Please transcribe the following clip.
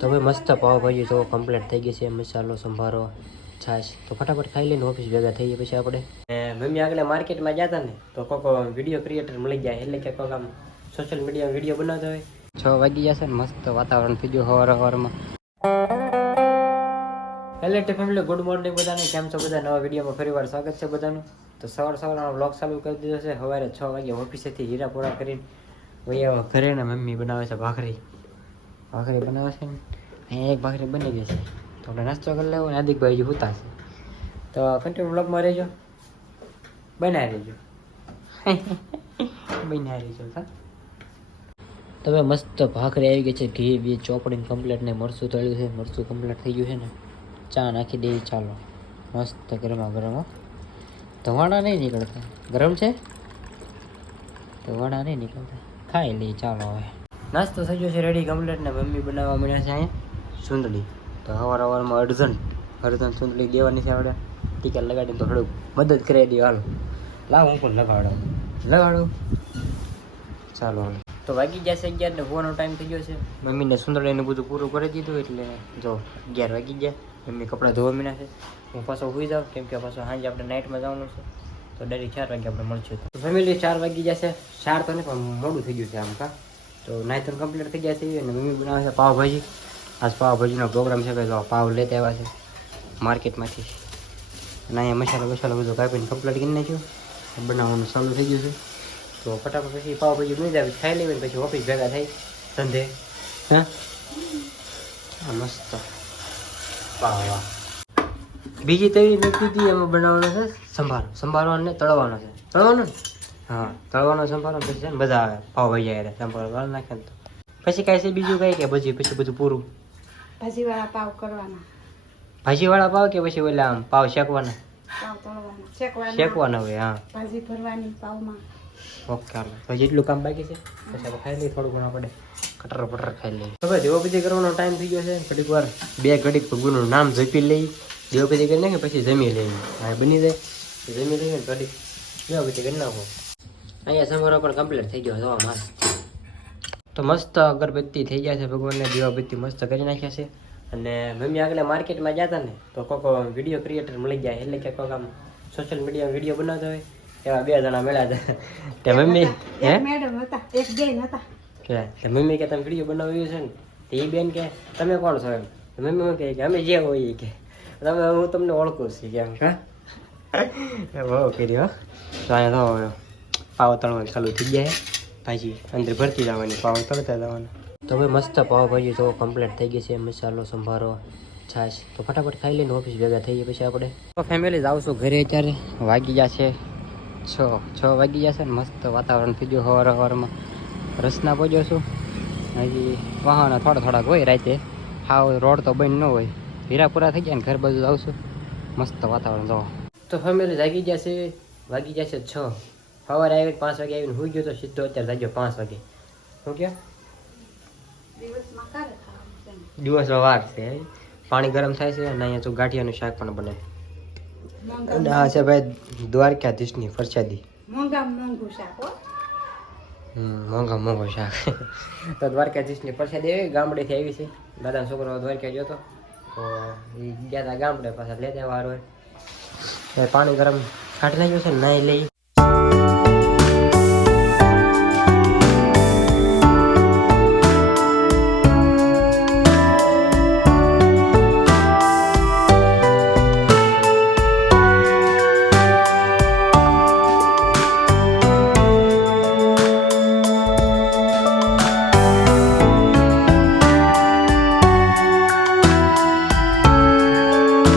તો ભાઈ મસ્ત પાવભાજી તો કમ્પ્લીટ થઈ ગઈ છે. મસાલો સંભારો છાશ તો ફટાફટ ખાઈ લઈને ઓફિસ ભેગા થઈએ પછી આપણે. મમ્મી આગળ માર્કેટમાં ગયા હતા ને તો કોઈક વિડીયો ક્રિએટર મળી જાય એટલે કે કોઈક આમ સોશિયલ મીડિયા વિડીયો બનાવતો હોય. 6 વાગી જશે ને મસ્ત વાતાવરણ થઈ ગયું સવારમાં. હેલો ફેમિલી, ગુડ મોર્નિંગ બધાને. કેમ છો બધા? નવા વિડીયોમાં ફરીવાર સ્વાગત છે બધાનું. તો સવારમાં વ્લોગ ચાલુ કરી દીધો છે. સવારે 6 વાગે ઓફિસેથી હીરા પૂરા કરીને વૈયા ઘરે ને મમ્મી બનાવે છે ભાખરી બનાવે છે ને અહીંયા એક ભાખરી બની ગઈ છે તો આપણે નાસ્તો કરી લેવો ને હાર્દિકભાઈ હજી સૂતા છે. તો કન્ટિન્યુ વ્લોગમાં રહેજો, બનાવી રહેજો હા. તમે મસ્ત ભાખરી આવી ગઈ છે, ઘી બી ચોપડીને કમ્પ્લીટ ને મરચું તળ્યું છે, મરચું કમ્પ્લીટ થઈ ગયું છે ને. ચા નાખી દઈએ, ચાલો મસ્ત ગરમા ગરમ. ધવાડા નહીં નીકળતા, ગરમ છે ધવાડા નહીં નીકળતા. ખાઈ લઈએ ચાલો. હવે નાસ્તો થઈ ગયો છે રેડી કમ્પ્લીટ ને મમ્મી બનાવવા મળ્યા છે અહીંયા સુંદડી. તો સવારમાં અડધન સુંદડી દેવાની છે. આપણે ટીકા લગાડીને તો થોડુંક મદદ કરી દઈએ. હાલો લાવ હું પણ લગાડું ચાલો. હવે તો વાગી ગયા છે 11 ને હોવાનો ટાઈમ થઈ ગયો છે. મમ્મીને સુંદડીને બધું પૂરું કરી દીધું એટલે જો 11 વાગી ગયા. મમ્મી કપડાં ધોવા મીના છે. હું પાછો સુઈ જાઉં કેમ કે પાછો સાંજે આપણે નાઇટમાં જવાનું છે તો ડાયરેક્ટ 4 વાગે આપણે મળશું. તો ફેમિલી 4 વાગી જશે. 4 તો નહીં પણ મોડું થઈ ગયું છે આમ કા. તો નાઇટ કમ્પ્લીટ થઈ ગયા છે અને મમ્મી બનાવે છે પાવભાજી. આજ પાવભાજીનો પ્રોગ્રામ છે કે પાવ લેતા આવ્યા છે માર્કેટમાંથી અને અહીંયા મસાલો બધું કાપીને કમ્પ્લીટ કરી નાખ્યું. બનાવવાનું ચાલુ થઈ ગયું છે. તો ફટાફટ પછી પાવભાજી બની જાય ખાઈ લેવી પછી ઓફિસ ભેગા થઈ ધંધે. હા મસ્ત પાવ. બીજી તેવી મેં કીધી એમાં બનાવવાનો છે સંભારો અને તળવાનો છે. તળવાનો ને હા તળવાનો સંભારો પછી છે ને બધા આવે પાવભાજી આવે સંભારો વાળ નાખે ને તો પછી કાંઈ છે બીજું કાંઈ કે પછી બધું પૂરું. ભાજીવાળા પાવ કરવાના. ભાજીવાળા પાવ કે પછી ઓલા આમ પાવ શેકવાના? પાવ તળવાના શેકવાના હોય. હા ભાજી ભરવાની પાવમાં. ઓકે હાલો પછી એટલું કામ બાકી છે પછી આપણે ખાઈ લઈએ થોડું ઘણું. આપણે કટર ખાઈ લઈએ. હવે દેવોપતિ કરવાનો ટાઈમ થઈ ગયો છે. ઘડીક વાર 2 ઘડીક ભગવાનનું નામ જપી લઈ. દેવોપતિ કરી નાખે પછી જમી લઈએ. હા બની જાય જમી લઈએ ને ઘડીક દેવોપતિ કરી નાખો. અહીંયા સંભારો પણ કમ્પ્લીટ થઈ ગયો જોવા મસ્ત. તો મસ્ત અગરબત્તી થઈ ગયા છે ભગવાનને. દીવાબત્તી મસ્ત કરી નાખ્યા છે. અને મમ્મી આગળ માર્કેટમાં ગયા હતા ને તો કોઈક વિડીયો ક્રિએટર મળી જાય એટલે કે કોઈક આમ સોશિયલ મીડિયા વિડીયો બનાવતો હોય એવા 2 જણા મળ્યા હતા. તે મમ્મી મેડમ હતા, એક બેન હતા કે મમ્મી કે તમે વિડીયો બનાવ્યું છે ને તો એ બેન કે તમે કોણ છો એમ. મમ્મી કહે કે અમે જે હોઈએ કે તમે હું તમને ઓળખું છું કે એમ. હા બહુ કર્યો. તો અહીંયા તો પાવ તળવાનું ચાલુ થઈ ગયા છે. ભાજી અંદર ભરતી જવાની, પાવ તળતા જવાના. તો ભાઈ મસ્ત પાવભાજી તો કમ્પ્લીટ થઈ ગઈ છે. મસાલો સંભારો છાશ તો ફટાફટ ખાઈ લઈને ઓફિસ ભેગા થઈએ પછી આપણે. તો ફેમિલી જાઉં છું ઘરે. અત્યારે વાગી ગયા છે 6 વાગી જશે ને મસ્ત વાતાવરણ થઈ ગયું સવારમાં. રસના પહોંચ્યો છું. હજી વાહનો થોડાક હોય રાતે. હાવ રોડ તો બંધ ન હોય. હીરા પૂરા થઈ ગયા ને ઘર બાજુ જાઉં છું. મસ્ત વાતાવરણ જોવો. તો ફેમિલી વાગી ગયા છે 6. સવારે આવીને 5 વાગે આવીને સુઈ ગયો તો સીધો અત્યારે જાગ્યો 5 વાગે. શું કહો? દિવસનો વાર છે. પાણી ગરમ થાય છે અને અહીંયા તો ગાંઠિયાનું શાક પણ બને. અને આ છે ભાઈ દ્વારકાધીશની પ્રસાદી. મોંઘું શાક હો. મોંઘું શાક. તો દ્વારકાધીશની પ્રસાદી એવી ગામડેથી આવી છે. દાદાનો છોકરો દ્વારકા ગયો હતો તો એ ગયા હતા ગામડે પાછા લેતા વાર હોય. પાણી ગરમ કાઢી નાખ્યું છે નાઈ લઈ